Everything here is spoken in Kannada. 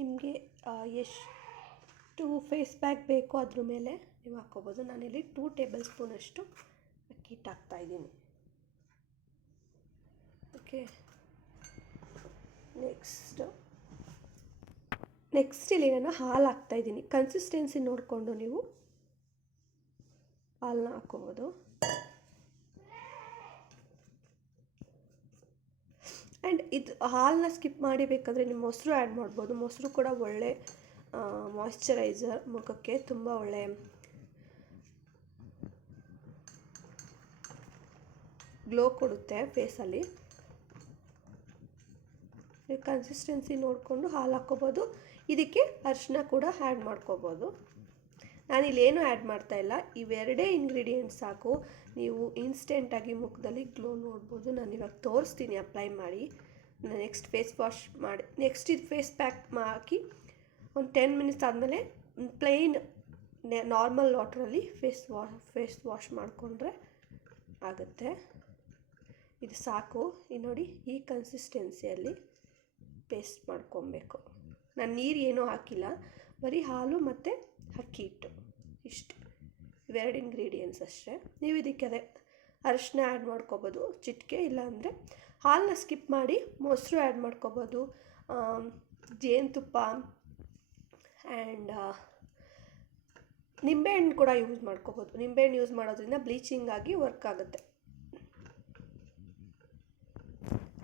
ನಿಮಗೆ ಎಷ್ಟು ಫೇಸ್ ಪ್ಯಾಕ್ ಬೇಕೋ ಅದ್ರ ಮೇಲೆ ನೀವು ಹಾಕ್ಕೋಬೋದು. ನಾನಿಲ್ಲಿ 2 ಟೇಬಲ್ ಸ್ಪೂನಷ್ಟು ಅಕ್ಕಿ ಹಿಟ್ಟು ಹಾಕ್ತಾಯಿದ್ದೀನಿ. ಓಕೆ, ನೆಕ್ಸ್ಟ್ ಇಲ್ಲಿ ನಾನು ಹಾಲು ಹಾಕ್ತಾಯಿದ್ದೀನಿ. ಕನ್ಸಿಸ್ಟೆನ್ಸಿ ನೋಡಿಕೊಂಡು ನೀವು ಹಾಲನ್ನ ಹಾಕ್ಕೋಬೋದು. ಆ್ಯಂಡ್ ಇದು ಹಾಲನ್ನ ಸ್ಕಿಪ್ ಮಾಡಿ ಬೇಕಾದರೆ ನೀವು ಮೊಸರು ಆ್ಯಡ್ ಮಾಡ್ಬೋದು. ಮೊಸರು ಕೂಡ ಒಳ್ಳೆ ಮಾಯ್ಶ್ಚರೈಸರ್, ಮುಖಕ್ಕೆ ತುಂಬ ಒಳ್ಳೆ ಗ್ಲೋ ಕೊಡುತ್ತೆ ಫೇಸಲ್ಲಿ. ಕನ್ಸಿಸ್ಟೆನ್ಸಿ ನೋಡಿಕೊಂಡು ಹಾಲು ಹಾಕ್ಕೋಬೋದು. ಇದಕ್ಕೆ ಅರಿಶಿನ ಕೂಡ ಆ್ಯಡ್ ಮಾಡ್ಕೋಬೋದು. ನಾನಿಲ್ಲೇನು ಆ್ಯಡ್ ಮಾಡ್ತಾಯಿಲ್ಲ, ಇವೆರಡೇ ಇಂಗ್ರೀಡಿಯೆಂಟ್ಸ್ ಸಾಕು. ನೀವು ಇನ್ಸ್ಟೆಂಟಾಗಿ ಮುಖದಲ್ಲಿ ಗ್ಲೋ ನೋಡ್ಬೋದು. ನಾನು ಇವಾಗ ತೋರಿಸ್ತೀನಿ ಅಪ್ಲೈ ಮಾಡಿ. ನೆಕ್ಸ್ಟ್ ಫೇಸ್ ವಾಶ್ ಮಾಡಿ, ನೆಕ್ಸ್ಟ್ ಇದು ಫೇಸ್ ಪ್ಯಾಕ್ ಹಾಕಿ ಒಂದು 10 ಮಿನಿಟ್ಸ್ ಆದಮೇಲೆ ಪ್ಲೈನ್ ನಾರ್ಮಲ್ ವಾಟ್ರಲ್ಲಿ ಫೇಸ್ ವಾಶ್ ಮಾಡಿಕೊಂಡ್ರೆ ಆಗುತ್ತೆ. ಇದು ಸಾಕು. ಇದು ನೋಡಿ, ಈ ಕನ್ಸಿಸ್ಟೆನ್ಸಿಯಲ್ಲಿ ಪೇಸ್ಟ್ ಮಾಡ್ಕೊಬೇಕು. ನಾನು ನೀರು ಏನೂ ಹಾಕಿಲ್ಲ, ಬರೀ ಹಾಲು ಮತ್ತು ಅಕ್ಕಿ ಹಿಟ್ಟು, ಇಷ್ಟು ಇವೆರಡು ಇಂಗ್ರೀಡಿಯೆಂಟ್ಸ್ ಅಷ್ಟೇ. ನೀವು ಇದಕ್ಕೆ ಅದೇ ಅರಿಶಿನ ಆ್ಯಡ್ ಮಾಡ್ಕೋಬೋದು ಚಿಟಿಕೆ, ಇಲ್ಲಾಂದರೆ ಹಾಲನ್ನ ಸ್ಕಿಪ್ ಮಾಡಿ ಮೊಸರು ಆ್ಯಡ್ ಮಾಡ್ಕೋಬೋದು. ಜೇನುತುಪ್ಪ ಆ್ಯಂಡ್ ನಿಂಬೆಹಣ್ಣು ಕೂಡ ಯೂಸ್ ಮಾಡ್ಕೋಬೋದು. ನಿಂಬೆಹಣ್ಣು ಯೂಸ್ ಮಾಡೋದ್ರಿಂದ ಬ್ಲೀಚಿಂಗ್ ಆಗಿ ವರ್ಕ್ ಆಗುತ್ತೆ.